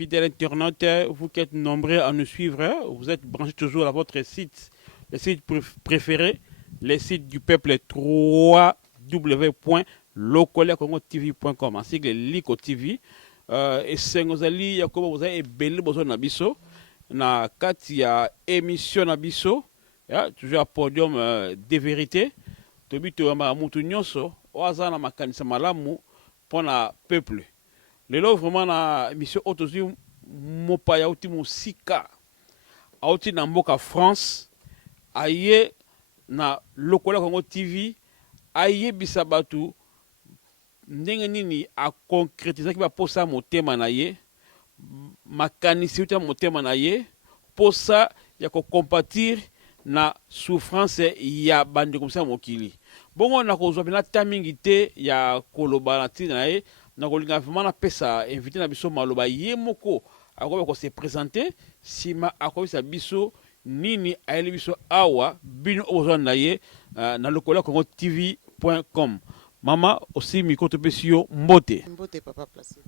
fidèles internautes, vous qui êtes nombreux à nous suivre, vous êtes branchés toujours à votre site, le site préféré, le site du peuple www.lokoleakongotv.com, ainsi que Liko TV. Et c'est nous allons, Yakobo, vous avez belé besoin d'abisso, na kati ya émission d'abisso, toujours à podium des vérités, tobi to ma mutu nyonso, oazana makanisa malamu pour na peuple. Lelo vraiment na émission autozi mopaya uti musika auti na mboka France aye na Lokola Congo TV aye bisabatu ndenge nini a concrétiser ki ba posa motema na ye makanisi uti motema na ye posa ya ko compatir na souffrance ya bande comme ça mokili bongo na kozwa bina tamingi te ya koloba na tina na ye na kolinga vraiment na pesa invité na biso maloba ye moko akoba ko se présenter sima akobisa biso nini ayeli biso awa bino ozwa na ye na Lokola Congo TV.com. Mama aussi miko to pesio mbote Mbote papa placé.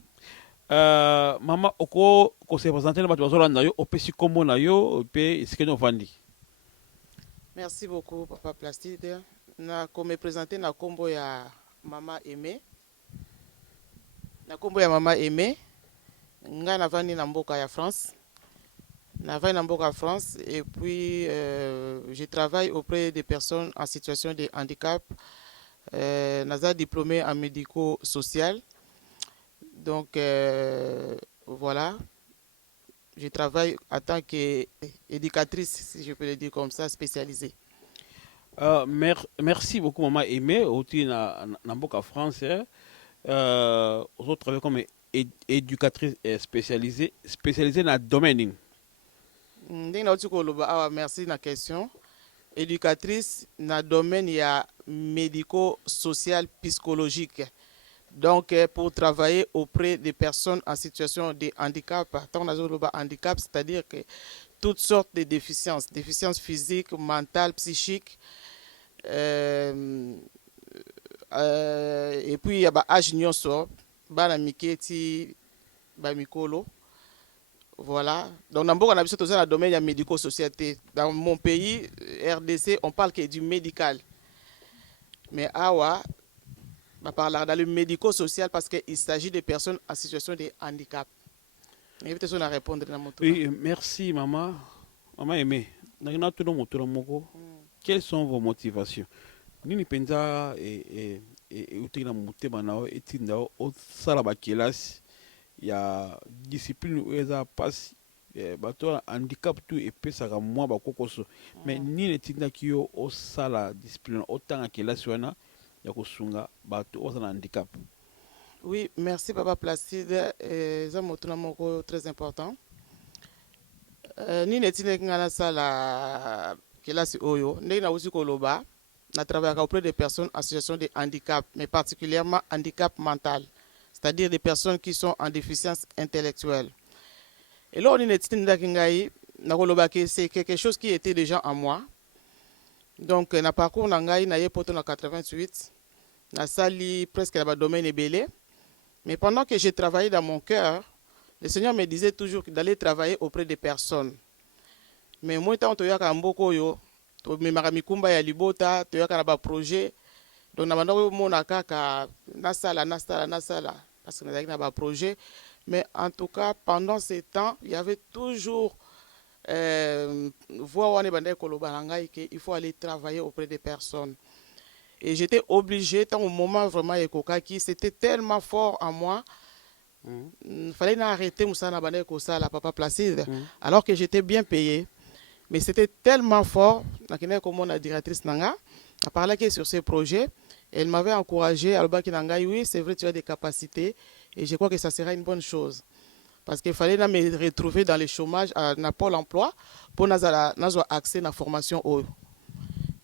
Mama oko ko se présenter na bato bazola na yo opesi kombo na yo pe isikeno vandi. Merci beaucoup papa Placide. Na ko me présenter na kombo ya mama Aimé. Na kombo ya mama Aimé. Nga na vandi na mboka ya France. Na vandi na mboka France et puis je travaille auprès des personnes en situation de handicap. Naza diplômé en médico-social. Donc voilà. Je travaille en tant qu'éducatrice, si je peux le dire comme ça, spécialisée. Merci beaucoup, Maman Aimé. Aussi, dans Mboka France, vous travaillez comme éducatrice spécialisée dans le domaine. Merci de la question. Éducatrice dans le domaine médico-social psychologique. Donc, pour travailler auprès des personnes en situation de handicap, handicap, c'est-à-dire que toutes sortes de déficiences, déficiences physiques, mentales, psychiques, et puis il y a âge nyonso, miketi, mikolo. Voilà. Donc, dans le domaine médico-société. Dans mon pays, RDC, on parle que du médical. Mais awa, on parle dans le médico-social parce qu'il s'agit de personnes en situation de handicap. À répondre dans mon tour. Oui, merci maman. Maman Aimé, quelles sont vos motivations? Nini penza utina mutema nao etinda o sala ba kelasi ya discipline eza pasi bato handicap tu epesaka mwa bakokoso mais nini etinda kiyo o sala discipline otanga kelasi wana ya kosunga bato ozana handicap. Oui, merci Papa Placide. C'est un très important. Ni netine ngana sala kelasi oyo, ndenge na usi koloba, na travaille auprès des personnes en situation de handicap, mais particulièrement handicap mental, c'est-à-dire des personnes qui sont en déficience intellectuelle. Et là, on est netine ndakingai, na koloba que c'est quelque chose qui était déjà en moi. Donc, na parcours nangai na yepoto na 88, na sali presque na domaine ebele. Mais pendant que j'ai travaillé dans mon cœur, le Seigneur me disait toujours d'aller travailler auprès des personnes. Mais moi, tant que je mboko yo, to me maramikumba ya libota, to yaka na ba projet, donc na bando mona kaka nasala parce que na ba projet. Mais en tout cas, pendant ces temps, il y avait toujours voix wane bande kolobalanga qu'il faut aller travailler auprès des personnes. Et j'étais obligé, tant au moment vraiment ekokaki, c'était tellement fort en moi. Il fallait arrêter Moussa Nabane Kosa, la papa Placide, alors que j'étais bien payé. Mais c'était tellement fort, comme la directrice Nanga, a parlé sur ce projet. Elle m'avait encouragé à Nanga, oui, c'est vrai, tu as des capacités. Et je crois que ça sera une bonne chose. Parce qu'il fallait me retrouver dans le chômage à Pôle emploi pour avoir accès à la formation.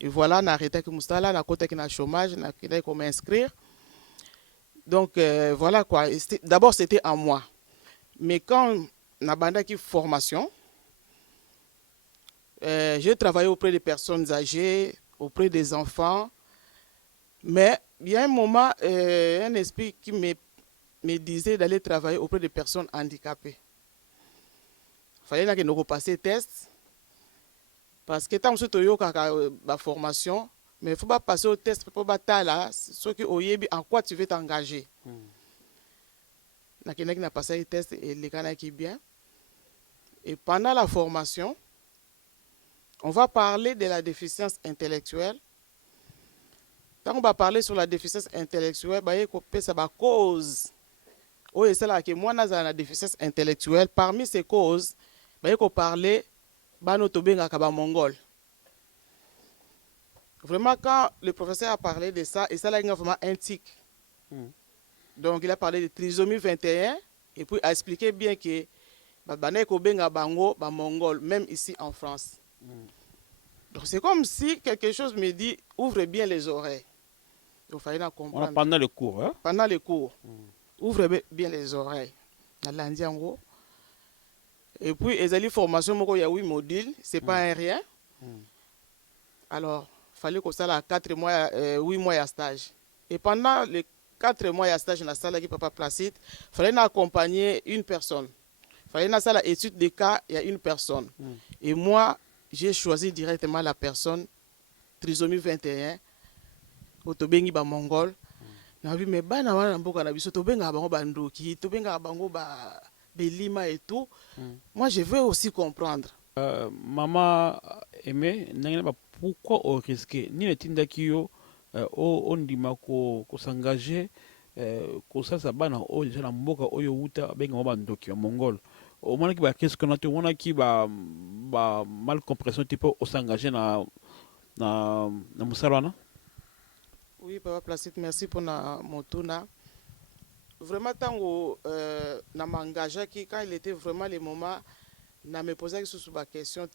Et voilà, na arrêté que Moustala, na côté qui na chômage, na kidai comme inscrire. Donc voilà quoi. D'abord c'était en moi. Mais quand na banda qui formation, j'ai travaillé auprès des personnes âgées, auprès des enfants. Mais il y a un moment, un esprit qui me disait d'aller travailler auprès des personnes handicapées. fallait na que passer test parce que tant que tu as formation mais il faut pas passer au test pour battre ce que en quoi tu veux t'engager. Na passé le test et les gars qui bien. Et pendant la formation, on va parler de la déficience intellectuelle. Quand on va parler sur la déficience intellectuelle, ça va cause. Oui, c'est là que moi, j'ai la déficience intellectuelle. Parmi ces causes, il faut parler de mongol. Vraiment, quand le professeur a parlé de ça, et ça là, il y a vraiment un tic. Donc, il a parlé de trisomie 21 et puis a expliqué bien que mongol, même ici en France. Donc, c'est comme si quelque chose me dit ouvre bien les oreilles. Il fallait comprendre. Pendant le cours, hein? Pendant les cours. Ouvre bien les oreilles. Et puis, les formations, il y a 8 modules, c'est pas un rien. Alors, il fallait que ça ait 4 mois, 8 mois de stage. Et pendant les 4 mois de stage dans la salle qui Papa Placide, il fallait accompagner une personne. Il fallait dans la étude des cas, il y a une personne. Et moi, j'ai choisi directement la personne, trisomie 21, Otobengi ba Mongol. Na oui, mais bana wana mboka na biso tobenga bango bandoki, tobenga bango ba belima et tout. Moi, je veux aussi comprendre. Maman Aimé, pourquoi on risque ni le tindaki yo on ndima ko s'engager ko ça bana o déjà na mboka oyo uta benga bandoki mongol. Au moins qui ba qu'est-ce qu'on a tout on a qui ba mal compréhension type au s'engager na musalana. Oui, Papa Placide, merci pour mon tour. Vraiment, tant na m'engagé quand il était vraiment le moment, na me posé sur la question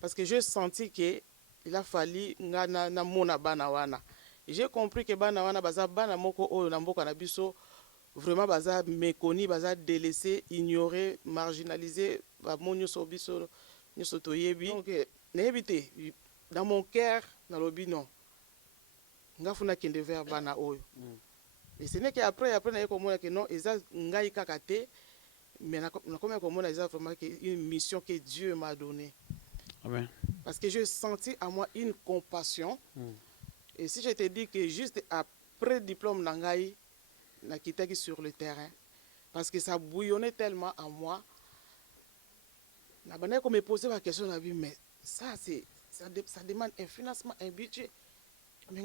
parce que j'ai senti que il a fallu na mona bana wana. J'ai compris que bana wana baza bana moko oyo na mboka na biso vraiment baza méconnu, baza délaissé, ignoré, marginalisé, ba monyo so biso nyoso toyebi. Donc n'ébité dans mon cœur na lobi non. Ngafuna kende vers bana oyo. Et ce n'est qu'après na komona que non eza ngai kakate mais na komona eza vraiment une mission que Dieu m'a donnée. Amen. Parce que j'ai senti à moi une compassion. Et si je te dis que juste après diplôme nangai na kitaki sur le terrain parce que ça bouillonnait tellement en moi. Na bana ko me poser la question na vie mais ça demande un financement, un budget. Mais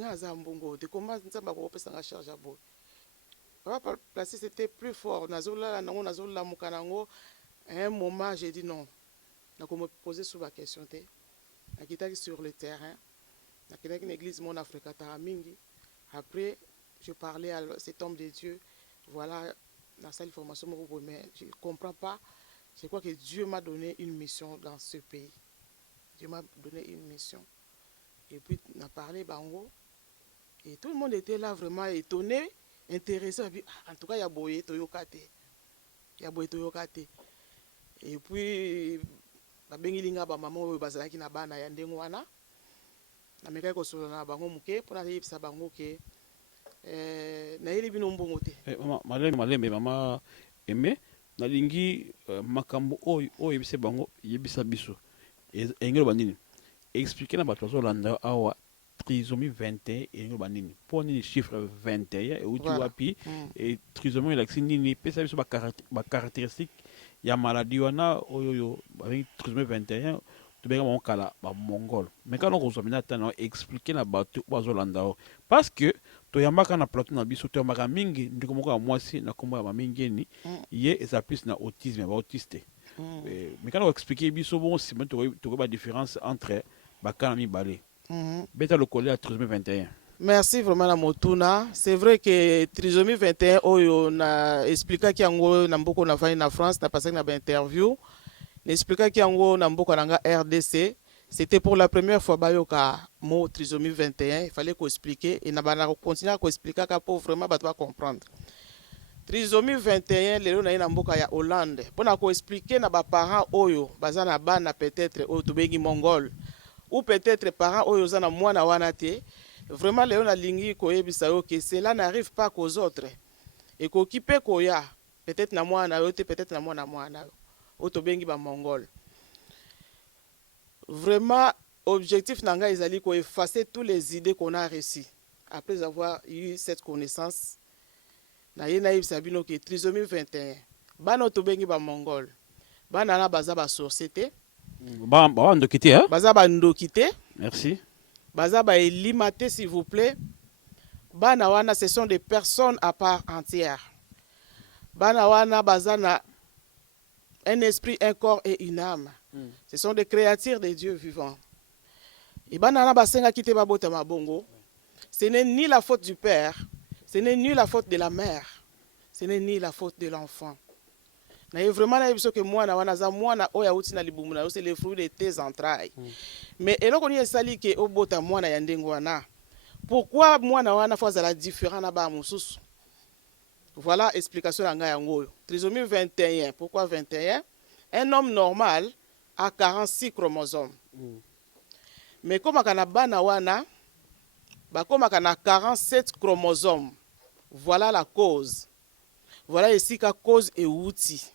comment ça va pesa nga charge à bout. Papa Placide c'était plus fort nazola mukanango. À un moment j'ai dit non. Na ko me poser sur la question té. Na kitaki sur le terrain. Na kitaki une église mon Africa Taramingi. Après je parlais à cet homme de Dieu. Voilà dans cette formation mais je ne comprends pas. Je crois que Dieu m'a donné une mission dans ce pays. Dieu m'a donné une mission. Et puis, on a parlé bango. Et tout le monde était là vraiment étonné, intéressé. En tout cas, il y a Boye Toyokate. Il y a Boye Toyokate. Et puis, Bengilinga ba maman bazalaki na bana ya ndengo wana. Na meka ko solo na bango muke pour aller yebisa bango ke na yeli bino mbongo te. Malembe mama Aimé na lingi makambo oyo yebisa bango yebisa biso. Engelo bandini. Expliquer na bato bazolanda awa trisomie 21 et ngelo bandini. Pour ni chiffre 21 et uti wapi et trisomie relaxi nini pesa biso ba caractéristique ya maladie wana oyo avec trisomie 21 to benga mon kala ba mongol. Mais quand on reçoit tana expliquer na bato bazolanda parce que to yambaka na plateau na biso to yambaka mingi ndiko moko ya mwasi na kombo ya mingi ni ye eza plus na autisme ba autiste. Mais quand on explique biso bon c'est tu vois la différence entre bakana mi balé. Beta le collège à trisomie 21. Merci vraiment na motuna. C'est vrai que trisomie 21 oyo na expliqué ki yango na mboko na fani na France na passé na ba interview. Na expliqué ki yango na mboko na nga RDC. C'était pour la première fois bayoka mot trisomie 21, il fallait qu'on explique et na bana continuer à expliquer pour vraiment ba comprendre. Trisomie 21 lelo na ina mboka ya Hollande. Pona ko expliquer na ba parents oyo bazana bana peut-être oyo tobengi mongol ou peut-être parents oyo zana mwana wana te. Vraiment lelo na lingi ko yebisa yo que cela n'arrive pas qu'aux autres. Et ko kipe ko ya peut-être na mwana yo te peut-être na mwana yo. oyo tobengi bamongole. Vraiment, objectif nanga ezali ko effacer toutes les idées qu'on a reçues après avoir eu cette connaissance. Na ye nayebisa bino ke trisomie 21 bana oyo tobengi bamongole bana na baza basorcier te, bandoki te, hein? baza bandoki te, Merci. baza baelima te, s'il vous plaît. Bana wana ce sont des personnes à part entière. Bana wana baza na un esprit, un corps et une âme. Ce sont des créatures de Dieu vivants. Et bana na basenga kite babota mabongo. Ce n'est ni la faute du père, ce n'est ni la faute de la mère, ce n'est ni la faute de l'enfant. Na vraiment na yebiso ke mwana wana za mwana oya uti na libumu na c'est le fruit de tes entrailles. Mais eloko ni esali ke obota mwana ya ndengo wana. Pourquoi mwana wana faut la différent na ba mususu? Voilà explication nanga yango. Trisomie 21. Pourquoi 21? Un homme normal a 46 chromosomes. Mais comme kana bana wana ba comme kana 47 chromosomes. Voilà la cause. Voilà ici la cause et outil.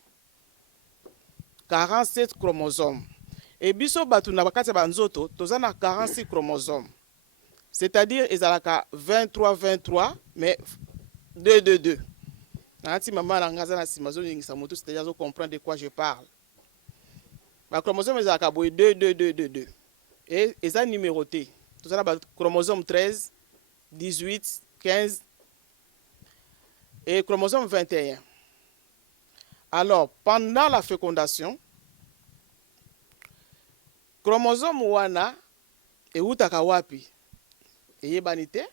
47 chromosomes. Et biso batu na bakati banzoto tozana 46 chromosomes. C'est-à-dire ils ont 23 mais 2. Nanti maman nangaza na simazo ngisa moto c'est-à-dire zo comprendre de quoi je parle. Ba chromosome ils ont 2. Et ils ont numéroté. Tozana ba chromosome 13, 18, 15 et chromosome 21. Alors, pendant la fécondation, chromosome wana eutaka wapi? Eyebanite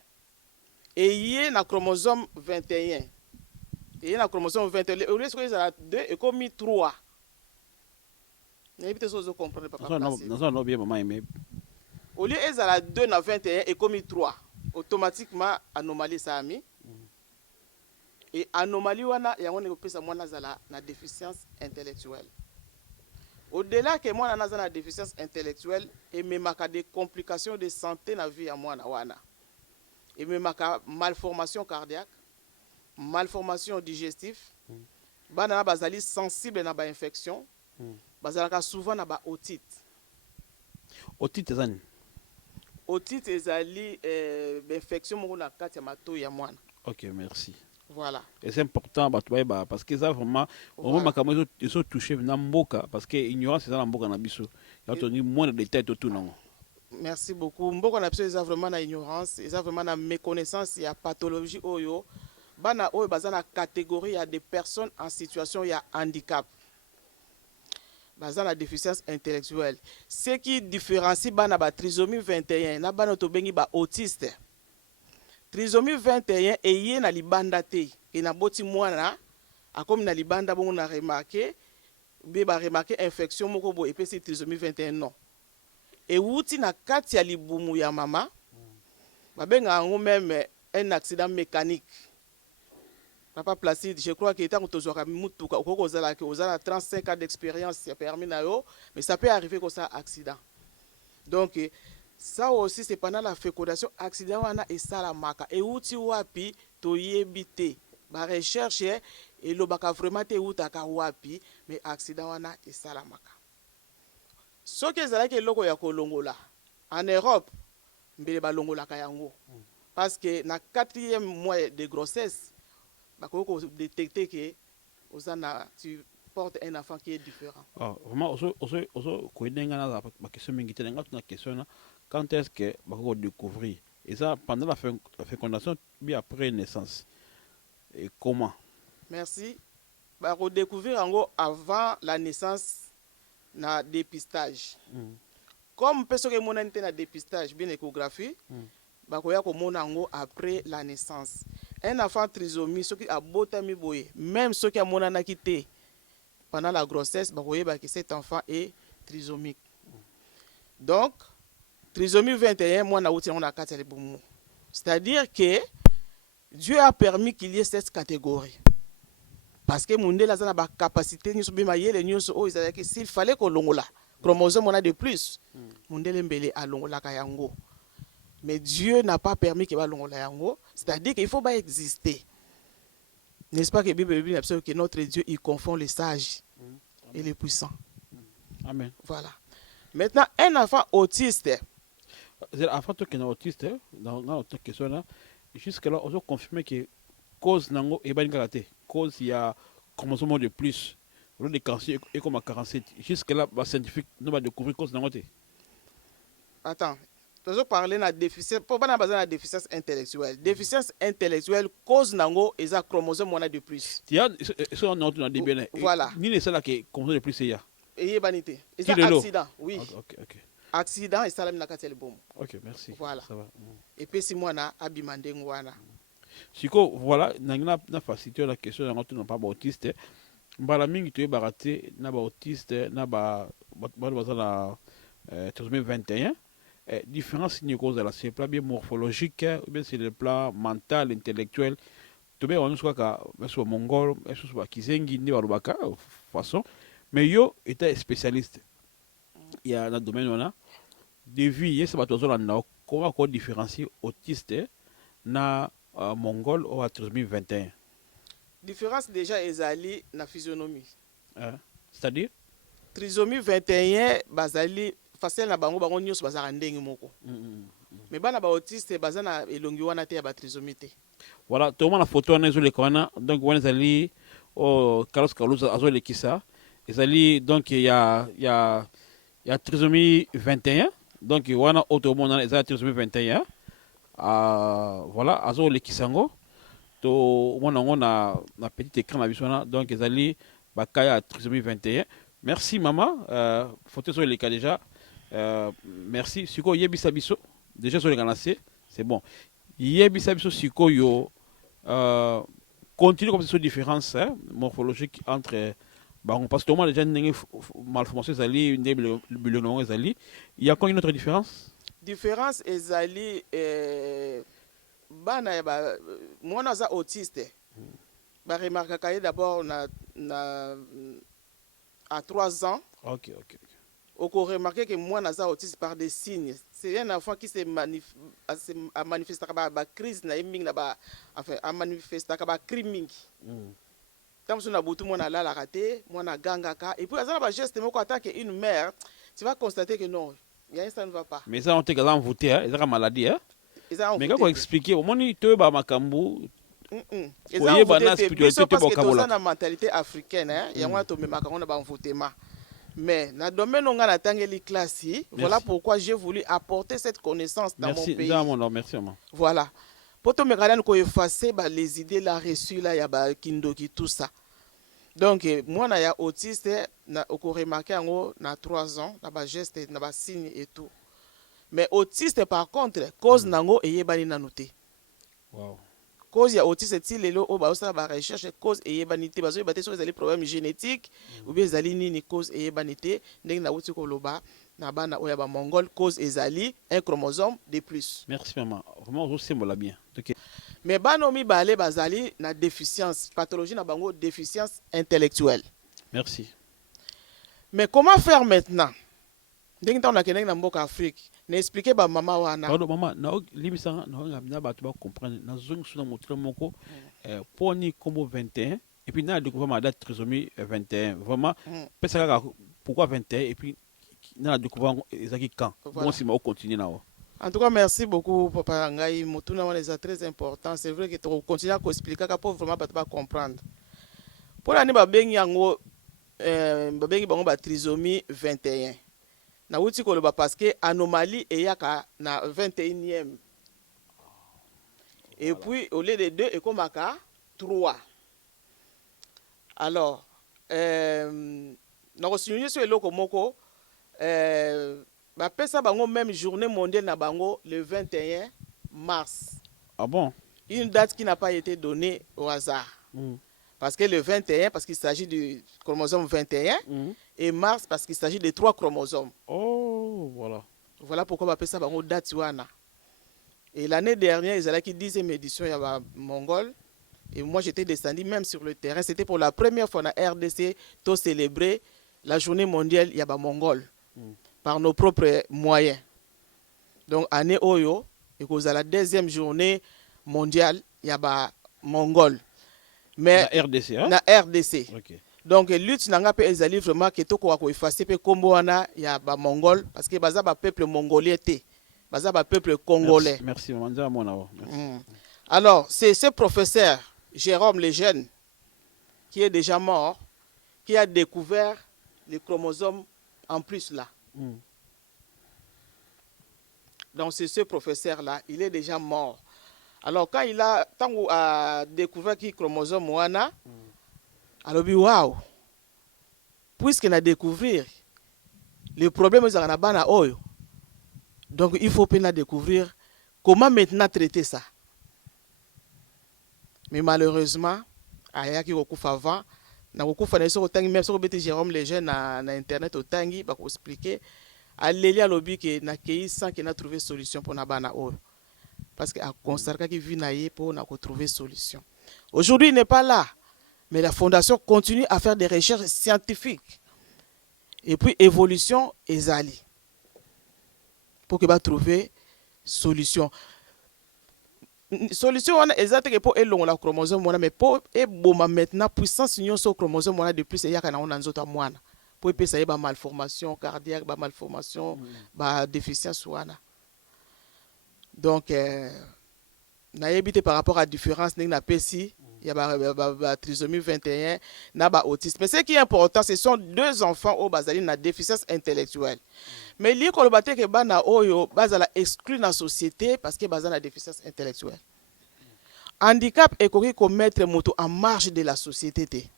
eye na chromosome 21. Eye na chromosome 21. Au lieu de 2 et comme 3. N'évitez pas de comprendre papa. Non, bien maman aimé. Au lieu de 2 na 21 et comme 3. Automatiquement anomalie ça ami. Et anomalie wana yango ne pesa mwana zala na déficience intellectuelle. Au-delà que mwana naza na déficience intellectuelle et même des complications de santé na vie à mwana wana. Et même malformation cardiaque, malformation digestive, bana bazali sensible na ba infection, bazalaka souvent na ba otite. Otite zani. Otite ezali infection moko na kati ya mato ya mwana. OK, merci. Voilà. Et c'est important parce que ça vraiment vraiment ils sont touchés na mboka parce que ignorance c'est dans mboka na biso. Il y a tenu moins de détails tout non. Merci beaucoup. Mboka na biso ils ont vraiment na ignorance, ils ont vraiment na méconnaissance, il y a pathologie oyo. Bana oyo bazana catégorie, il y a des personnes en situation il y a handicap. Bazana déficience intellectuelle. Ce qui différencie bana ba trisomie 21 na bana to bengi ba autiste. Trisomie 21 eye na libanda te et na boti mwana akomi na libanda bongo na remarqué be ba remarqué infection moko bo epesi trisomie 21 non et wuti na kati ya libumu ya mama babenga ngo même un accident mécanique. Papa Placide, je crois que étant tozwaka mutuka okoko zala ke ozala 35 ans d'expérience ya permis na yo, mais ça peut arriver comme ça accident. Donc ça aussi c'est pendant la fécondation accident wana esalamaka et uti wapi toyebi te ba recherche et lobaka vraiment te utaka wapi mais accident wana esalamaka soki ezalaki eloko ya kolongola en Europe mbele balongolaka yango parce que na 4e mois de grossesse bakoko détecter que tu portes un enfant qui est différent. Vraiment oso koidenga na ba question mingi te nga tuna question quand est-ce que bakoko découvrir et ça pendant la fécondation bien après naissance et comment? Merci. Bako découvrir ngo avant la naissance na dépistage. Comme personne que mona nte na dépistage bien échographie bako ya ko mona ngo après la naissance. Un enfant trisomie ce qui a botami boye même ce qui a mona na quitté pendant la grossesse bako yeba que cet enfant est trisomique. Donc trisomie 21 moi na outi on a 4 libumu. C'est-à-dire que Dieu a permis qu'il y ait cette catégorie. Parce que mon la zana ba capacité ni sobi mayele ni so o izalaki s'il fallait que longola chromosome on a de plus mon mbele a longola ka yango. Mais Dieu n'a pas permis que ba longola yango, c'est-à-dire qu'il faut pas exister. N'est-ce pas que Bible dit que notre Dieu il confond les sages. il est puissant. Amen. Voilà. Maintenant, un enfant autiste, Avant que tu autiste, dans notre question là, jusque-là, on a confirmé que cause nango et ben karaté. Cause il y a chromosome de plus. Le de cancer est comme à 47. Jusque-là, les scientifiques ne va découvrir cause nango. attends, toujours parler de la déficience, pour pas besoin de déficience intellectuelle. Déficience intellectuelle cause nango et ça chromosome on a de plus. Tu as ça on a dit bien. Voilà. Ni les là que chromosome de plus c'est ya. Et vanité. Et ça Qui de l'eau? accident, oui. Ok. Accident et ça la mina katel bom. Ok, merci. Voilà. Ça va. Et puis si moi na abimande ngwana. Siko, voilà, na facilité la question na ngoto na pas autiste. Mbala mingi tu es baraté na ba autiste na ba na trisomie 21. Différence ni cause là, c'est le plan bien morphologique ou bien c'est le plan mental, intellectuel. Tu bien on soit ka soit mongol, soit kizengi ni barubaka façon. Mais yo était spécialiste. Il y a dans le domaine on a des vies, il y a ça va comment on différencier autiste na mongol ou à trisomie 21. Différence déjà ezali na physionomie. C'est-à-dire Trisomie 21 bazali facile na bango bango nyos bazaka ndenge moko. Mais bana ba autiste bazana elongi wana te ya ba trisomie te. Voilà, tout le monde a photo en ezole kwana donc on ezali au Carlos azole kisa. Ezali donc il y a trisomie 21 donc on a autre monde on a trisomie 21. Voilà, azole kisango. To on a petit écran na bisona donc ezali bakaya trisomie 21. Merci maman, photo sur les cas déjà. Merci. Siko yebisa biso déjà sur les canacés, c'est bon. Yebisa biso siko yo continue comme cette différence morphologique entre parce que moi déjà une malformation ezali une biologie ezali. Il y a quoi une autre différence? Différence ezali bana ba mwana za autiste. Ba remarquer d'abord à 3 ans. Ok. On peut remarquer que moi, je suis autiste par des signes. C'est un enfant qui se manifeste par la crise, enfin, a manifesté par la crime. Quand on a beaucoup de la raté, on a gangaka. Et puis, dans un geste, en tant qu'une mère, tu vas constater que non, ça ne va pas. Mais ça, on te gagne voter, hein? Ils ont maladie, hein? Mais quand on explique, au moment où tu es à Makambu, ils ont voté parce que dans la mentalité africaine, il y a un peu de macaron dans le votement. Mais dans le domaine où on a atteint classe, voilà pourquoi j'ai voulu apporter cette connaissance dans mon pays. Merci, maman. Voilà. Pour tout me regarder, qu'on effacer les idées là reçues là, il y a kindoki tout ça. Donc moi, je suis autiste, on remarqué en 3 ans, na geste, na signe et tout. Mais autiste par contre, cause nango et yebani nanoté. Wow. Cause ya autiste tilelo o ba osala ba recherche cause et yebanité bazo yebate so ezali problème génétique ou bien ezali nini cause et yebanité ndenge na wuti ko loba na bana oya ba mongol cause ezali un chromosome de plus. Merci maman. Vraiment vous symbole bien. OK. Mais bano mi balé bazali na déficience pathologie na bango déficience intellectuelle. Merci. Mais comment faire maintenant? Ndenge ta on a keneng na mboka Afrique. N'expliquer ba maman wana. Pardon maman, na libisa na ba tu ba comprendre na zone sous na motule moko poni combo 21 et puis na découvert ma date trisomie 21. Vraiment pesa pourquoi 21 et puis na découvert ezaki quand. Bon si ma continuer na. En tout cas, merci beaucoup papa Ngai. Motuna wana est très important. C'est vrai que tu continues à expliquer pour vraiment pas comprendre. Pour l'année ba bengi yango bengi bango ba trisomie 21. Na wuti koloba parce que anomalie eyaka na 21e. Et puis au lieu de 2 et comme aka 3. Alors na souligner sur eloko moko ba pesa bango même journée mondiale na bango le 21 mars. Ah bon? Une date qui n'a pas été donnée au hasard. Parce que le 21, parce qu'il s'agit du chromosome 21, et mars, parce qu'il s'agit de 3 chromosomes. Oh, voilà. Voilà pourquoi on appelle ça une date. Et l'année dernière, ils allaient qui 10e édition, il y avait Mongol. Et moi, j'étais descendu même sur le terrain. C'était pour la première fois dans la RDC, de célébrer la journée mondiale, il y avait Mongol. Par nos propres moyens. Donc, année Oyo, et que la 2e journée mondiale, il y avait Mongol. Mais la RDC, hein? La RDC. Okay. Donc lutte nanga pe ezali vraiment que toko ko effacer pe kombo wana ya ba mongol parce que baza ba peuple mongolais té baza ba peuple congolais. Merci maman mon Alors c'est ce professeur Jérôme Lejeune qui est déjà mort qui a découvert les chromosomes en plus là. Donc c'est ce professeur là, il est déjà mort. Alors quand il a découvert qui chromosome wana, alors dit waouh, puisqu'il a découvert les problèmes de la bana oyo, donc il faut bien découvrir comment maintenant traiter ça. Mais malheureusement, aya ki okufa avant, na okufa na so otangi même so bete Jérôme Lejeune na internet otangi ba ko expliquer aleli alobi que na kei sans que na trouver solution pour na bana oyo. Parce que a constaté qu'il vit naïe pour na trouver solution. Aujourd'hui, il n'est pas là, mais la fondation continue à faire des recherches scientifiques. Et puis évolution ezali pour que va trouver solution. Solution on exacte que pour elongo la chromosome mona mais pour e boma maintenant puissance union sur chromosome mona de plus ya kana on nzota mwana pour epesa ba malformation cardiaque ba malformation ba déficience wana. Donc na yebité par rapport à différence na pesi il y a ba trisomie 21 na ba autisme. Mais ce qui est important ce sont deux enfants au bazali na déficience intellectuelle. Mais li ko lobate ke bana oyo bazala exclu na société parce que bazala déficience intellectuelle. Handicap ekoki ko mettre moto en marge de la société té.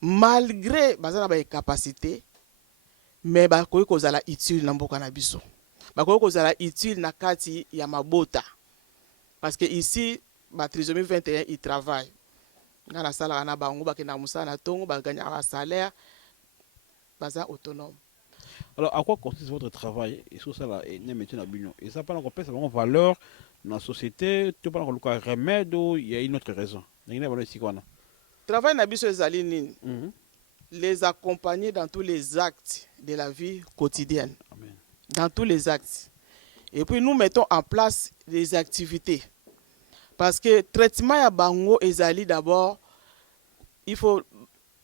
Malgré bazala ba capacité mais ba koki ko zala utile na mboka na biso. Ba koki ko zala utile na kati ya mabota. Parce que ici ba trisomie 21 il travaille. Ngana sala na bango ba ke na musana tongo ba gagner un salaire baza autonome. Alors, à quoi consiste votre travail et sur ça là et métier et ça pendant qu'on pèse vraiment valeur dans la société, tout pendant qu'on le remède ou il y a une autre raison. Travail na biso ezali nini? Les accompagner dans tous les actes de la vie quotidienne. Amen. Dans tous les actes. Et puis nous mettons en place des activités. Parce que traitement ya bango ezali d'abord il faut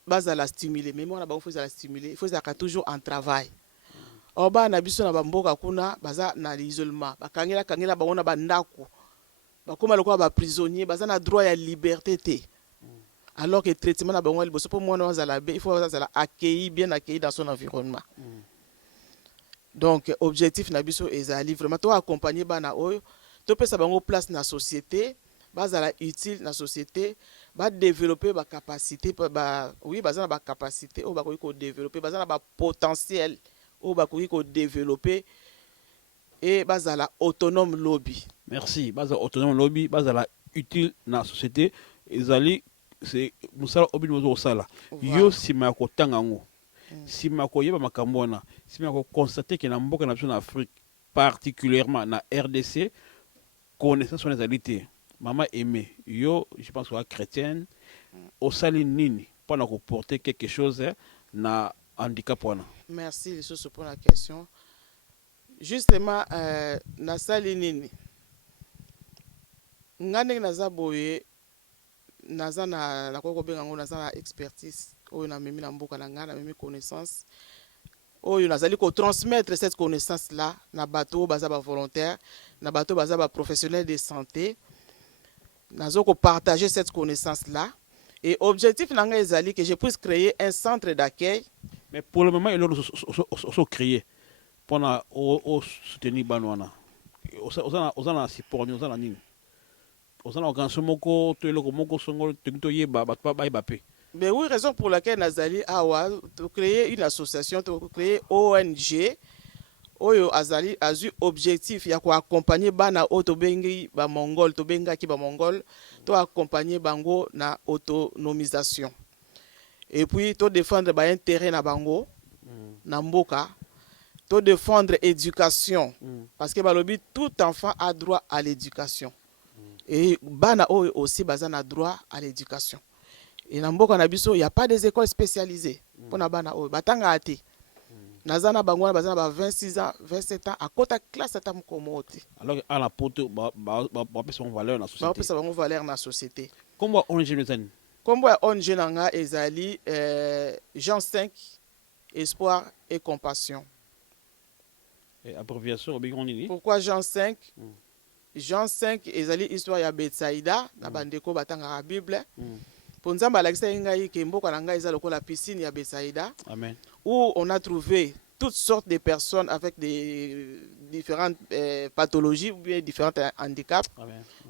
la stimuler. Mais moi il faut la stimuler, il faut toujours en travail. Oba na biso na bamboka kuna baza na l'isolement bakangela bango na bandako bakoma lokola ba prisonnier baza na droit ya liberté té. Alors que traitement na bango liboso pour moi il faut accueillir bien accueilli dans son environnement. Donc objectif na biso ezali vraiment to accompagner bana oyo to pesa bango place na société bazala utile na société ba développer ba capacité oui bazana ba capacité o ba ko développer bazana ba potentiel ou bakoki ko développer et bazala autonome lobby. Merci. Bazala autonome lobby, bazala utile na société. Ezali c'est musala obi mozo sala. Yo sima ko tangango. Sima ko yeba makambona. Sima ko constater que na mboka na biso na Afrique, particulièrement na RDC, connaissance sur les alités. Maman aimé. Yo, je pense que chrétienne, au sali nini pour porter quelque chose na handicap wana. Merci Lissoso pour la question. Justement, na sali nini ngane naza boye naza na koko bengango naza na expertise oyo na memi na mboka na ngana memi connaissance oyo nazali ko transmettre cette connaissance là na bato baza ba volontaire na bato baza ba professionnel de santé nazo ko partager cette connaissance là et objectif nanga ezali que je puisse créer un centre d'accueil. Mais pour le moment, il a créé pour soutenir Banwana. On a support, on a nini. On a organisé moko, to eloko moko songo, to yeba, bape. Mais oui, raison pour laquelle Nazali a créé une association, créé ONG, Oyo Azali a eu objectif ya ko accompagner bana otobengi ba mongol, to benga ki ba mongol, to accompagner bango na autonomisation. Et puis to défendre ba intérêt na bango na mboka, to défendre éducation parce que balobi tout enfant a droit à l'éducation. Et bana oyo aussi bazana droit à l'éducation. Et na mboka na biso il y a pas des écoles spécialisées pour na bana oyo batanga ati. Nazana bangwana bazana ba 26 ans, 27 ans à kota classe ata mkomote. Alors à la poto ba pesa valeur na société. Ba pesa valeur na société. Comment on est jeune. Kombo ya ONG nanga ezali Jean 5 espoir et compassion. Et abréviation obégon nini? Pourquoi Jean 5? Jean 5 ezali histoire ya Betsaïda na bandeko batanga la Bible. Pour nzamba alakisa ngai ke mboka na ngai eza lokola piscine ya Betsaïda. Amen. Où on a trouvé toutes sortes de personnes avec des différentes pathologies ou bien différents handicaps.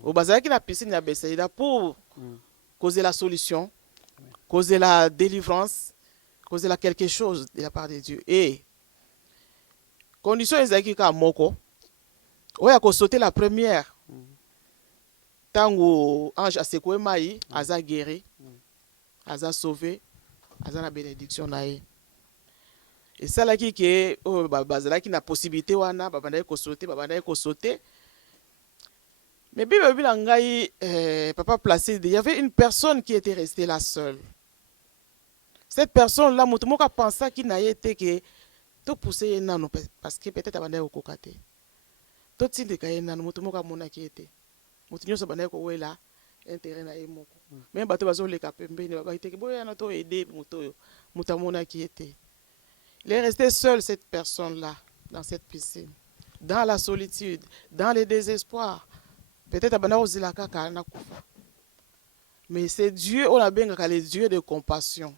Au bazaki la piscine ya Betsaïda pour causer la solution, causer la délivrance, causer la quelque chose de la part de Dieu. Et condition ezaki ka moko oya ko sauter la première tango ange asekwe mai aza guéri, aza sauvé, aza na bénédiction na ye. Et ça là qui est bazalaki na possibilité wana babanda ko sauter. Mais Bible ngai papa Placide, il y avait une personne qui était restée là seule. Cette personne là mutu moka pensa ki na yete que to pousser nano parce que peut-être abanda ko kokate. To tindika ye nano mutu moka mona ki ete. Mutu nyoso banda ko wela intérêt na ye moko. Même bato bazo leka pembeni ba ite ke boya na to aider mutu yo. Mutu mona ki ete. Il est resté seul, cette personne-là, dans cette piscine, dans la solitude, dans le désespoir. Peut-être que mais c'est Dieu, on a bien le Dieu de compassion.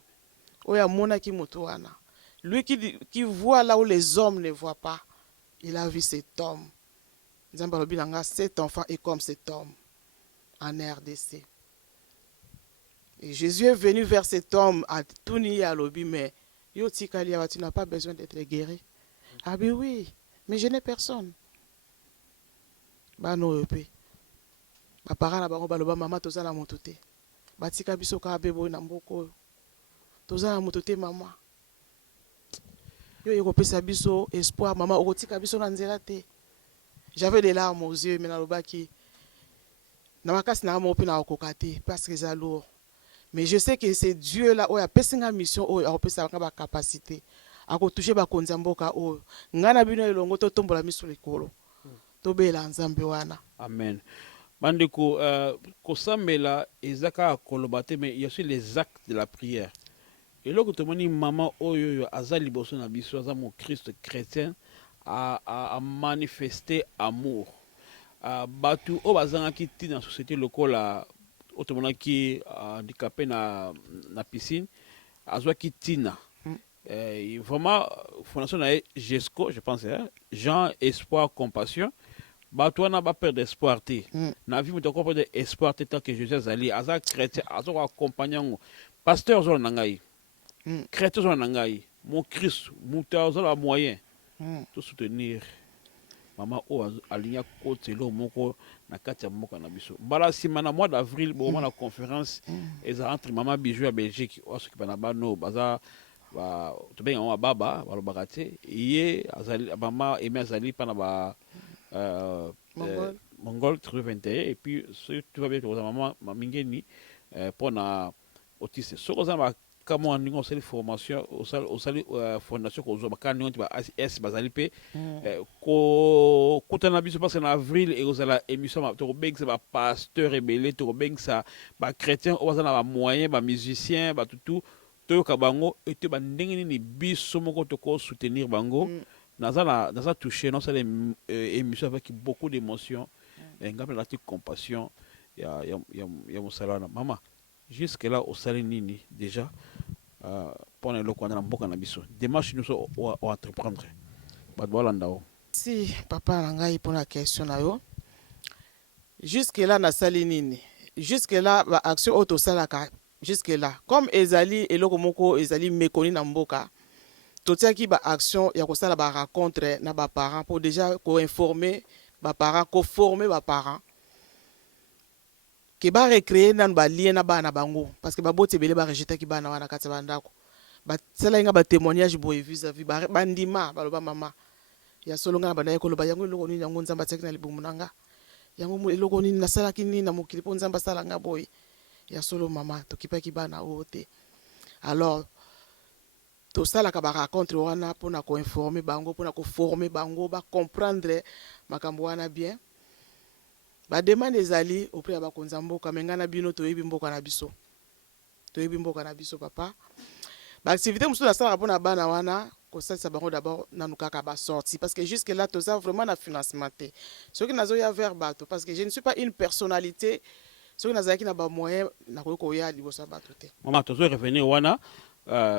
Lui qui voit là où les hommes ne voient pas, il a vu cet homme. Cet enfant est comme cet homme en RDC. Et Jésus est venu vers cet homme à Touni à l'Obi, mais tu n'as pas besoin d'être guéri. Ah ben oui, mais je n'ai personne. Bah non, ma parent na bango baloba mama toza na motote. Batika biso ka bebo na mboko. Toza na motote mama. Yo yeko pesa biso espoir mama okotika biso na nzela te. J'avais des larmes aux yeux mais na lobaki. Na makasi na mo pe na okokate parce que c'est lourd. Mais je sais que c'est Dieu là où il a pesé une mission où il a pesé une capacité à toucher ba konzamboka où ngana bino elongo to tombola miso likolo to bela nzambe wana. Amen. Bandeko kosambela ezaka kolobate mais il y a aussi les actes de la prière. Et là que tout moni maman oyo aza liboso na biso aza mon Christ chrétien a manifesté amour. Batu o bazanga ki ti dans société lokola autrement qui handicapé na piscine azwa kitina vraiment fondation na GESCO je pense Jean espoir compassion bato na ba perdre espoir te na vie muto ko perdre espoir te tant que Jésus azali aza chrétien azo accompagnant pasteur zo na ngai chrétien zo na ngai mon Christ muto zo la moyen to soutenir Maman o alinya kotelo moko na kati ya mboka na biso. Bala sima na mois d'avril bo na conférence eza entre Maman Bijou ya Belgique o soki bana bano baza ba to benga wa baba balobaka te ye azali mama emi azali pana ba Mongol 21 et puis ce tu vas bien que maman mingeni pour na autiste soko za ba kama on sali formation au sali fondation ko zo bakani on ba AS bazali pe ko kutana biso parce en avril et aux la émission to beng ba pasteur rebelle to beng ça ba chrétien o bazana ba moyen ba musicien ba tout to ka bango et te ba ndenge ni biso moko to ko soutenir bango naza touché non c'est émission avec beaucoup d'émotion et ngapela la compassion ya mon salana maman jusque là au salinini déjà pour le local na mboka na biso démarche nous o entreprendre ba bolanda o si papa na ngai pour la question na yo jusque là na salinini jusque là ba action auto salaka jusque là comme ezali eloko moko ezali méconnu na mboka totiaki ba action ya ko sala ba rencontre na ba parents pour déjà ko informer ba parents ko former ba parents que ba recréer nan ba lien na bana bango parce que ba bote belé ba rejeter ki bana wana kati bandako ba sala nga ba témoignage boye vis-à-vis ba ndima ba loba mama ya solonga bana yeko loba yango eloko nini yango nzamba tsaki na libumu nanga yango eloko nini na sala kini na mokili po nzamba sala nga boye ya solo mama to kipa ki bana ote alors to sala ka ba rencontre wana pona ko informer bango pona ko former bango ba comprendre makambo wana bien ba demande ezali auprès ya bakonza mboka menga na bino to yebi mboka na biso toyebi mboka na biso papa baactivité mosusu nasalaka mpo na bana wana kosalisa bango d'abord nanu kaka basorti parce que jusque là toza vraiment na financement te soki nazoya vers bato parce que je ne suis pas une personnalité soki nazalaki na bamoyen nakoki koya liboso ya bato te. Mama tozo revenir wana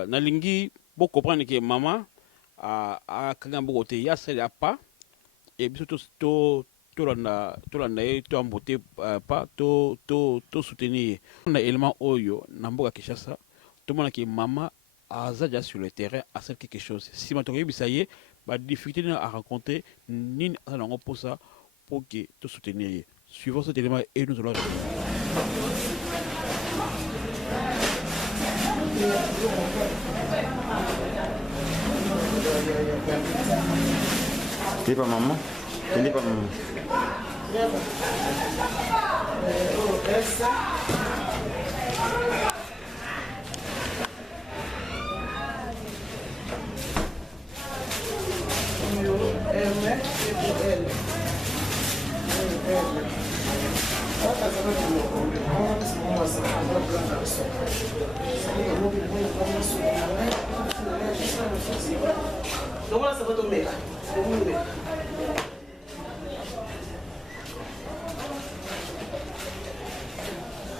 nalingi bocomprendre ke mama akanga mboko te ya sali ya pa et biso tolanda ye toambote pa soutenir na élément oyo na mboka Kinshasa tomona ke mama aza déjà sur le terrain à faire quelque chose si ma tokoyebisa ye badifficulté nini a rencontré nini aza nango mposa pour ke tosoutenir ye suivant cet élément et nous allons T'es pas maman? T'es pas maman?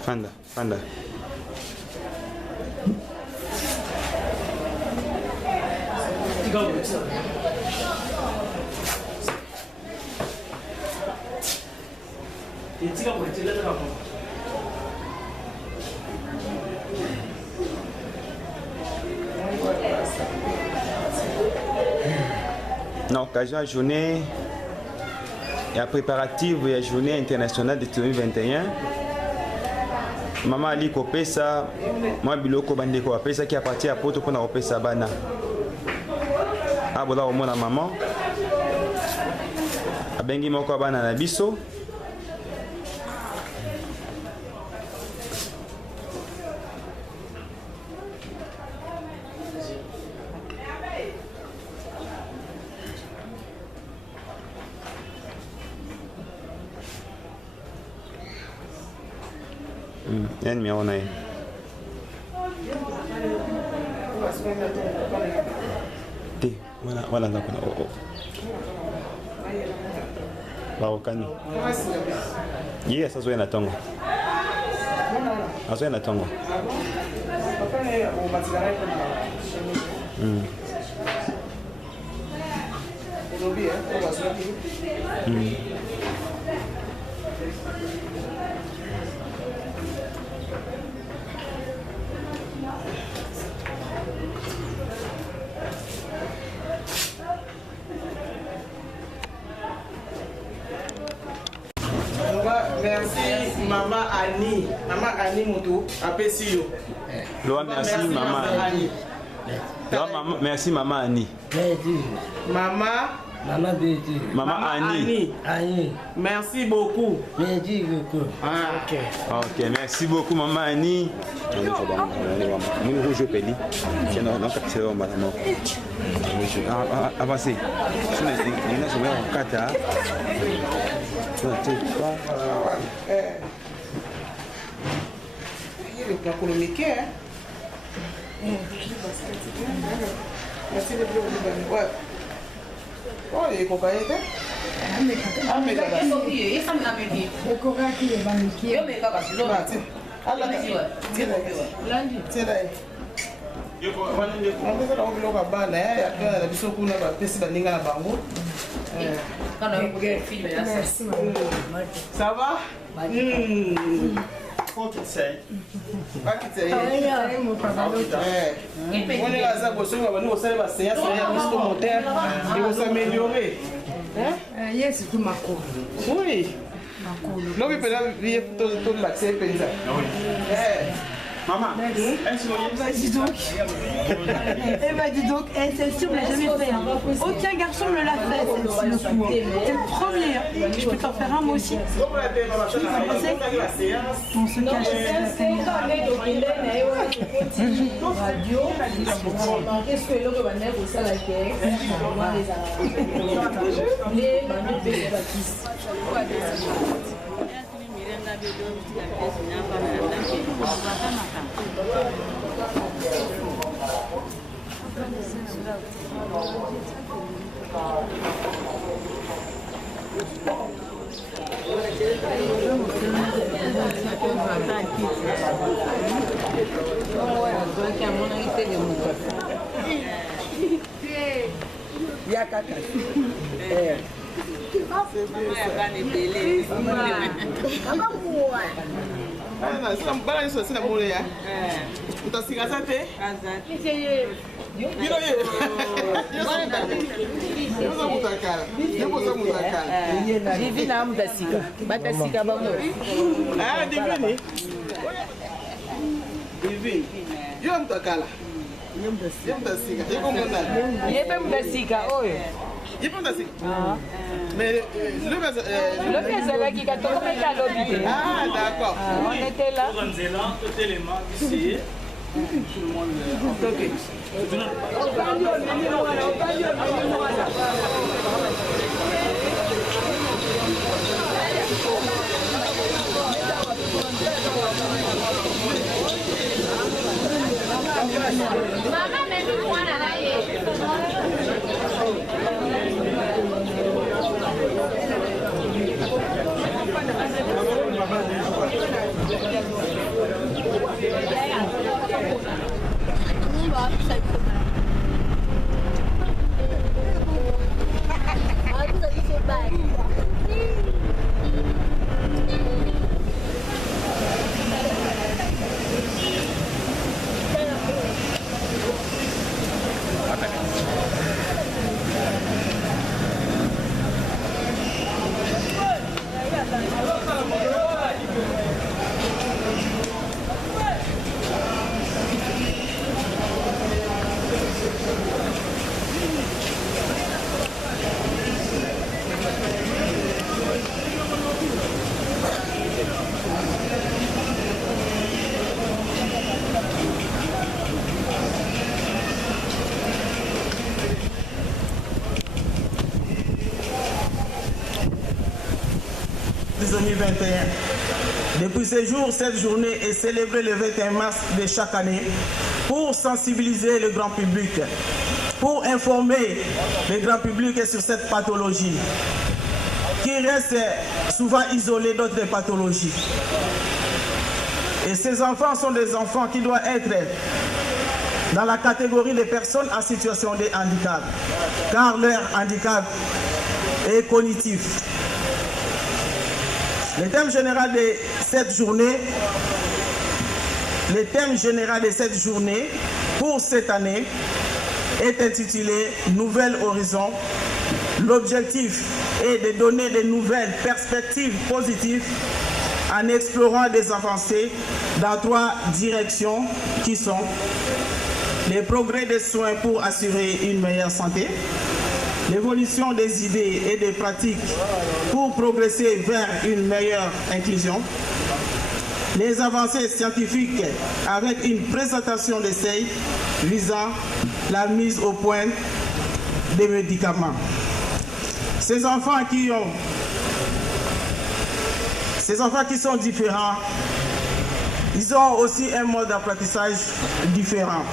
Fanda. Na occasion à journée et à préparative de la journée internationale de 2021, Maman Ali Kopesa, moi Biloko Bandeko Kopesa qui appartient à Poto pour Kopesa Bana. Abola au mon maman. Abengi Moko Bana na biso. Yan mi ona. Te, wala na kuna o. Baokani. Yes, azo na tongo. Azo na tongo. Merci Maman Annie Moutou, apprécie. Merci Maman Annie. Merci Maman Annie. Maman Annie. Merci beaucoup. Merci beaucoup. Ah, ok, merci beaucoup Maman Annie. Avancez. Ça va? Yes, tu m'as oui. Non, mais tout l'accès pensa. Maman, dis donc. Dis donc, celle-ci on l'a jamais fait. Aucun garçon ne l'a fait, celle-ci, le coup. C'est le premier. Je peux t'en faire un moi aussi. Tu vas passer? On se cache. Ah, d'accord. On était là. Depuis ce jour, cette journée est célébrée le 21 mars de chaque année pour sensibiliser le grand public, pour informer le grand public sur cette pathologie qui reste souvent isolée d'autres pathologies. Et ces enfants sont des enfants qui doivent être dans la catégorie des personnes en situation de handicap, car leur handicap est cognitif. Le thème général de cette journée, pour cette année est intitulé Nouvel Horizon. L'objectif est de donner de nouvelles perspectives positives en explorant des avancées dans 3 directions qui sont les progrès des soins pour assurer une meilleure santé, l'évolution des idées et des pratiques pour progresser vers une meilleure inclusion, les avancées scientifiques avec une présentation d'essais visant la mise au point des médicaments. Ces enfants qui sont différents, ils ont aussi un mode d'apprentissage différent.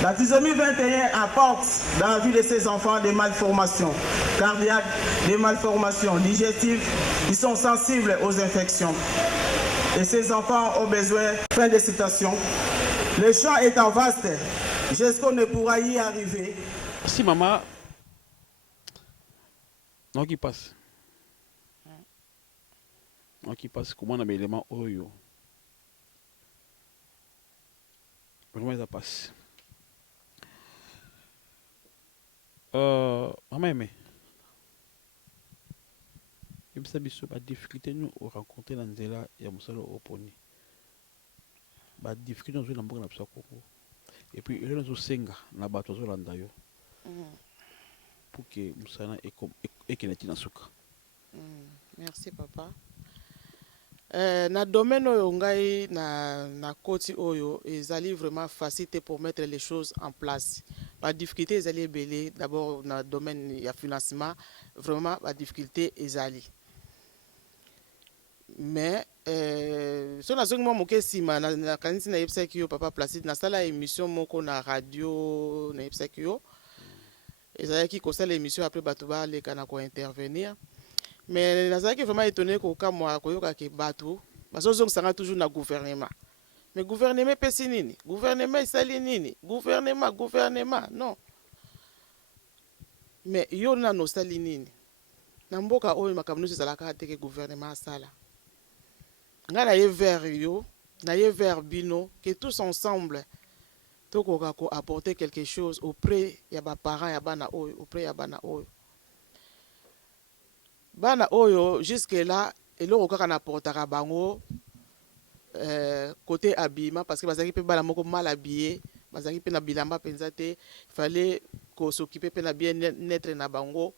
La trisomie 21 apporte dans la vie de ces enfants des malformations cardiaques, des malformations digestives. Ils sont sensibles aux infections. Et ces enfants ont besoin, fin de citation. Le champ étant vaste, jusqu'on ne pourra y arriver. Si maman, non qui passe. Non qui passe, comment on a mis l'élément Oyo. Vraiment, ça passe. Maman aimée. Je sais que la difficulté nous rencontrer dans Nzela et Moussalo Oponi. La difficulté nous avons dans Congo. Et puis nous avons senga na bato zo landayo. Pour que Moussana et Keneti Nasuka. Merci papa. Na domaine oyo ngai na koti oyo ezali vraiment facilité pour mettre les choses en place. La difficulté ezali belé d'abord na domaine ya financement vraiment la difficulté ezali. mais so nazongi mwa moke nsima nakanisi nayebisaki yo papa Placide nasala émission moko na radio nayebisaki yo ezalaki kosala émission après bato baleka na kointervenir mais nazalaki vraiment étonné kokamwa koyokaki bato bazozongisanga toujours na gouvernement mais gouvernement epesi nini gouvernement esali nini gouvernement non mais yo nano osali nini na mboka oyo makambo nyonso ezalaka te ke gouvernement asala nga naye vers yo naye vers bino que tous ensemble tokoka ko apporter quelque chose auprès ya baparents ya bana oyo auprès ya bana oyo jusque là eloko kaka naportaka bango côté habillement parce que bazalaki mpe bana moko mal habillé bazalaki mpe na bilamba mpenza te fallait s'occuper mpe na bien naître na bango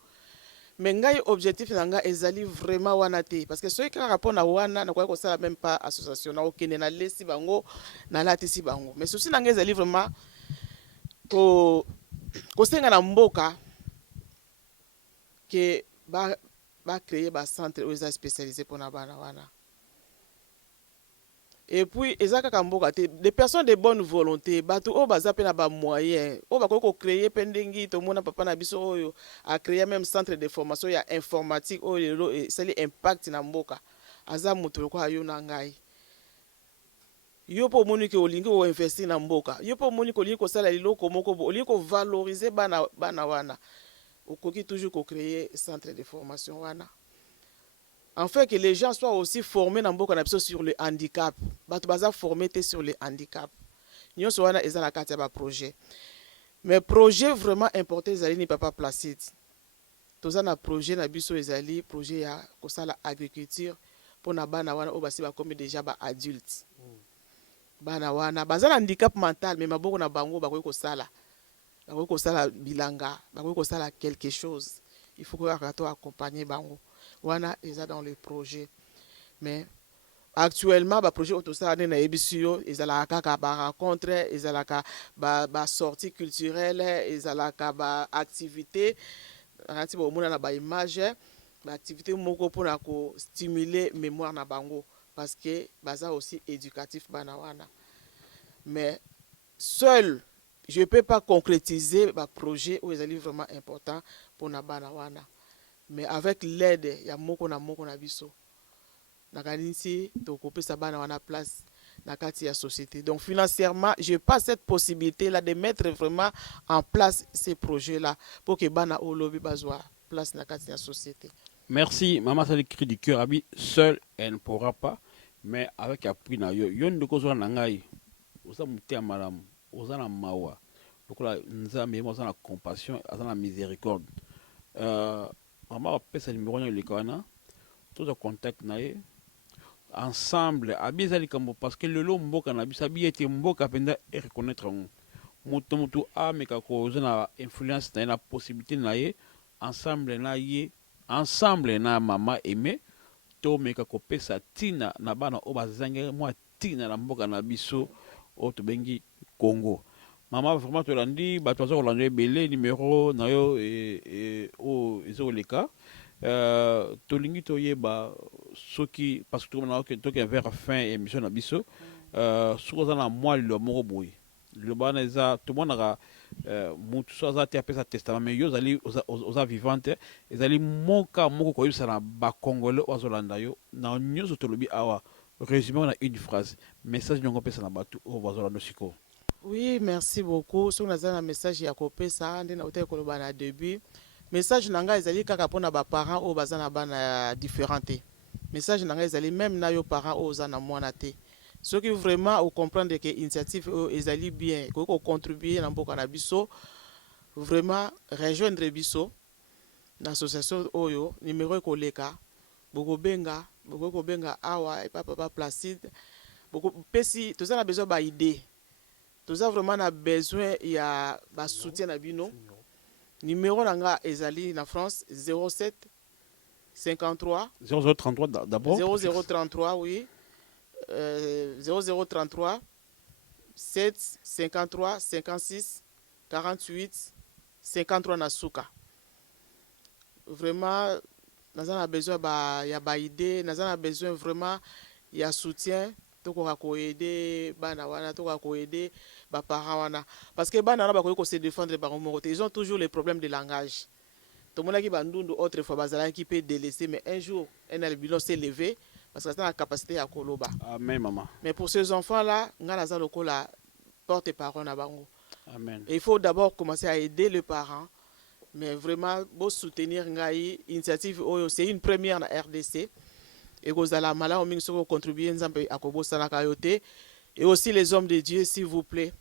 mais ngai objectif na nga ezali vraiment wana te parce que soki kaka mpona wana nakoki kosala même pas association na okende nalesi bango nalatisi bango mais souci na ngai ezali vraiment kosenga na mboka ke bacréer bacentre oyo eza spécialisé mpona bana wana et puis eza kaka mboka te des personnes de bonne volonté bato oyo baza mpe na bamoyen oyo bakoki kocréer mpe ndenge tomona papa na biso oyo acréer même centre de formation ya informatique oyo lelo esali impact na mboka aza moto lokola yo na ngai yo mpo omoni ke olingi koinvestir na mboka yo mpo omoni ke olingi kosala liloko moko olingi kovalorize bana wana okoki toujours kocréer centre de formation wana en fait que les gens soient aussi formés dans mboka na biso sur le handicap bato baza formé te sur le handicap nyonso wana eza na kati ya baprojet mais projet vraiment important ezali ni papa Placide toza na projet na biso ezali projet ya kosala agriculture mpona bana wana oyo basi bakomi déjà baadulte bana wana baza na handicap mental mais maboko na bango bakoki kosala bilanga bakoki kosala quelque chose il faut kaka to accompagner bango wana eza dans le projet mais actuellement baprojet oyo tosala nde nayebisi yo ezalaka kaka barencontre ezalaka basortie culturelle ezalaka baactivité nati bomona na baimage baactivité moko mpona kostimule mémoire na bango parce que baza aussi éducatif bana wana mais seul je peux pas concrétiser baprojet oyo ezali vraiment important mpona bana wana mais avec l'aide ya moko na biso nakanisi tokopesa bana wana place na kati ya société donc financièrement j'ai pas cette possibilité là de mettre vraiment en place ces projets là pour que bana olobi bazwa place na kati ya société. Merci maman, ça le cri du cœur abi seul elle ne pourra pas mais avec appui na yo yon de kozwa na ngai oza mutia malamu oza na mawa lokola nzambe oza na compassion oza na miséricorde maman apesa numéro na lekana toza contact na ye ensemble abi ezali kambo parce que lelo mboka na biso abi ete mboka penda e reconnaître ngo mutu ameka koza na influence na ye na possibilité na ye ensemble na ye ensemble na mama aimé tomeka kopesa tina na bana oyo bazangi mwa tina na mboka na biso oyo tobengi Congo. Mama vraiment tolandi bato baza kolanda ebele numéro na yo oyo ezokoleka tolingi toyeba soki parce que tomona toke vers fin émission na biso soki oza na mwa liloba moko boye liloba wana eza tomonaka mutu so aza te apesa testament mais yo ozali oza vivante ezali moka moko koyebisa na bakongole oyo azolanda yo na nyonso tolobi awa résumé na une phrase message nyongo opesa na bato oyo bazolanda sikoyo. Oui, merci beaucoup. Sur un message ya kopesa ndena oteka koloba na début. Message nanga ezali kaka pona ba parents o bazana bana différenté. Message nanga ezali même na yo parents o zana mwana te. Ce qui vraiment au comprendre que initiative ezali bien, ko contribuer na mboka na biso, vraiment rejoindre biso na association oyo numéro koleka boko benga awa et papa Placide. Boko pesi to zana besoin ba idée. Nous avons vraiment besoin de soutien à bino. Numéro nanga ezali na France 07 53 0033 d'abord 0033 oui 0033 7 53 56 48 53 na suka. Vraiment nous avons besoin d'idées, nous avons besoin vraiment de soutien. Tout ko aider bana wana to ko aider ba parents wana parce que bana wana ba ko se défendre ba ngomorote ils ont toujours les problèmes de langage tout le monde qui bandundu autre fois bazala qui peut délaisser mais un jour un albino s'est levé parce que ça a la capacité à koloba amen maman mais pour ces enfants là ngana za lokola porte parole na bango amen et il faut d'abord commencer à aider le parent mais vraiment beau soutenir ngai initiative oyo c'est une première na RDC. Et Gozala Mala, on contribuer à Kobo Sanakayote. Et aussi les hommes de Dieu, s'il vous plaît.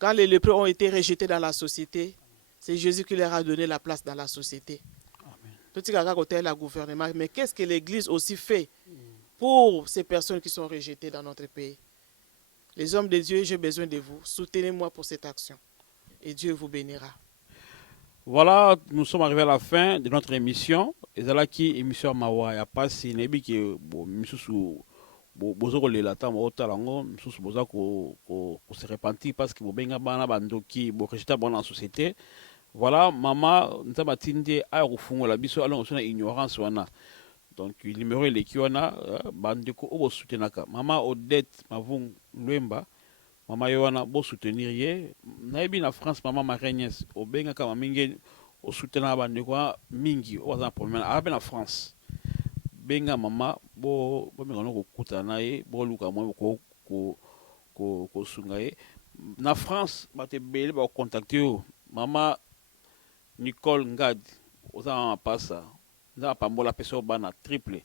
Quand les lépreux ont été rejetés dans la société, c'est Jésus qui leur a donné la place dans la société. Tout ce qui a la gouvernement. Mais qu'est-ce que l'Église aussi fait pour ces personnes qui sont rejetées dans notre pays? Les hommes de Dieu, j'ai besoin de vous. Soutenez-moi pour cette action. Et Dieu vous bénira. Voilà, nous sommes arrivés à la fin de notre émission. Et c'est là qui émission Mawa ya passé nebi que misusu bozo le lata mo talango misusu boza ko se repentir parce que bobenga bana bandoki bo rejeter bon en société. Voilà, maman nzaba tinde a rufungo la biso alon sona ignorance wana. Donc il numéro le kiwana bandeko obo soutenaka. Maman Odette Mavung Lwemba mama yowana bo soutenir ye naibi na France maman Marignes obenga kama mingi o soutenir bandeko mingi o za problème arabe na France benga mama bo menga no kokuta na ye bo luka mo ko sunga ye na France ba te bele ba contacter yo mama Nicole Ngad o za passa za pambola peso bana triple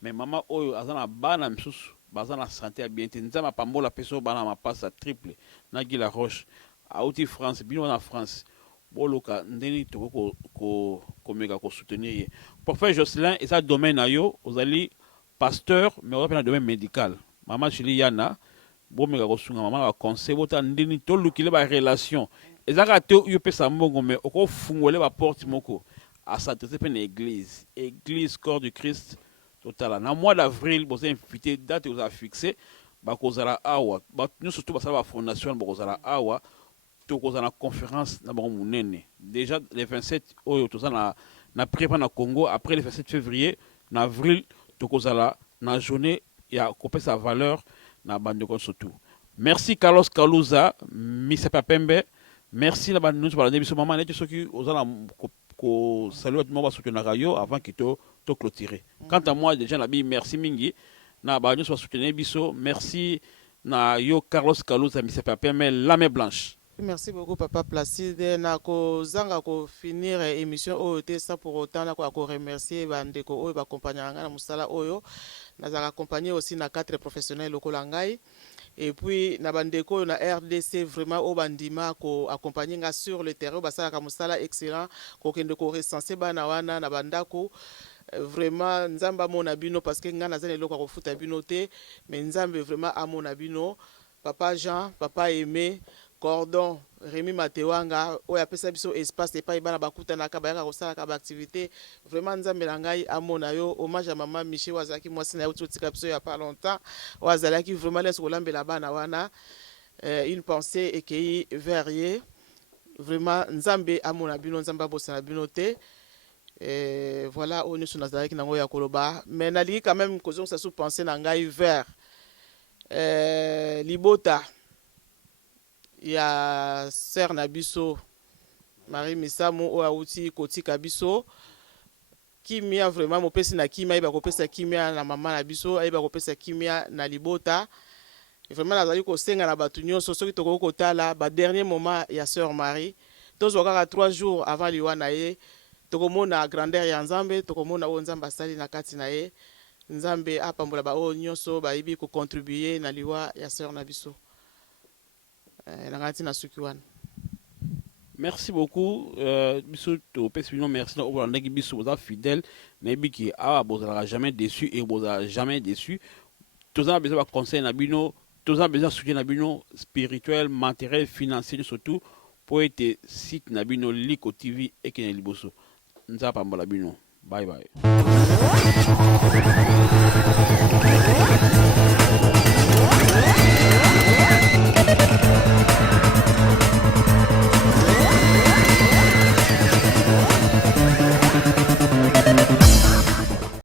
mais mama oyo azana bana msusu bazana santé bien nzama pambola peso bana mapasa triple na Gila Roche auti France bino na France boloka ndeni to ko mega ko soutenir prophète Jocelyn et ça domaine ayo ozali pasteur mais on a domaine médical mama Julie Yana bo mega ko sunga mama ba conseil bota ndeni to lukile ba relation ezaka te yo pesa mbongo mais oko fungole ba porte moko à s'adresser à l'église corps du Christ total. Na mois d'avril, vous avez invité date vous avez fixé ba kozala awa. Ba nous surtout ba la fondation ba kozala awa to kozala conférence na ba munene. Déjà le 27 oyo to na prépa na Congo après le 27 février na avril to kozala na journée ya couper sa valeur na bande surtout. Merci Carlos Kalouza, Misepa Pembe. Merci la bande nous pour la démission maman net ceux qui ozala ko saluer tout le monde soutenir radio avant que to clôturer. Quant à moi déjà nabi merci mingi na ba nous soutenir biso merci na yo Carlos Kalouza Misepa Pembe la main blanche. Merci beaucoup papa Placide na ko zanga ko finir émission oyo te ça pour autant na ko remercier bandeko oyo ba accompagner nga na musala oyo na za accompagner aussi na 4 professionnels lokola ngai et puis na bandeko na RDC vraiment au bandima ko accompagner nga sur le terrain ba sala ka musala excellent ko kende ko recenser bana wana na bandako vraiment nzamba mona bino parce que nga na zane lokwa ko futa bino te mais nzambe vraiment amona bino papa Jean papa Aimé Cordon, Rémi Matewanga, oya pesa biso espace et pas ibana bakuta na kabaya ko sala ka activité vraiment nzambe langai amona yo hommage à maman Miché wazaki mwasi na uti tika biso ya pas longtemps wazalaki vraiment les kolambela bana wana une pensée ekei verrier vraiment nzambe amona bino nzamba bosana bino te voilà on est nazalaki nango ya koloba mais nali quand même kozon sa sous penser na ngai vers Libota. Il y a Sœur Nabiso, Marie Misamo, Oaouti, Koti Kabiso, qui m'a vraiment mon pèse na Kimia, il va repérer Kimia na maman Nabiso, il va repérer Kimia na Libota. Et vraiment, la zaïko senga na batunyo, so qui toko kota là, ba dernier moment, il y a Sœur Marie. Tous wakara 3 jours avant liwanaye, toko mona grandeur ya Nzambe, toko mona o Nzamba sali na kati na ye, Nzambe apambola ba o nyonso ba ibi ko contribuer na liwa ya Sœur Nabiso. Merci beaucoup. Merci aux fidèles. Qui a jamais déçu et vous jamais déçu. Tous les besoin de conseils, tous les besoin de soutien spirituel, matériel, financier, surtout pour être site Nabino Liko TV et Kenya Liboso. Bye bye.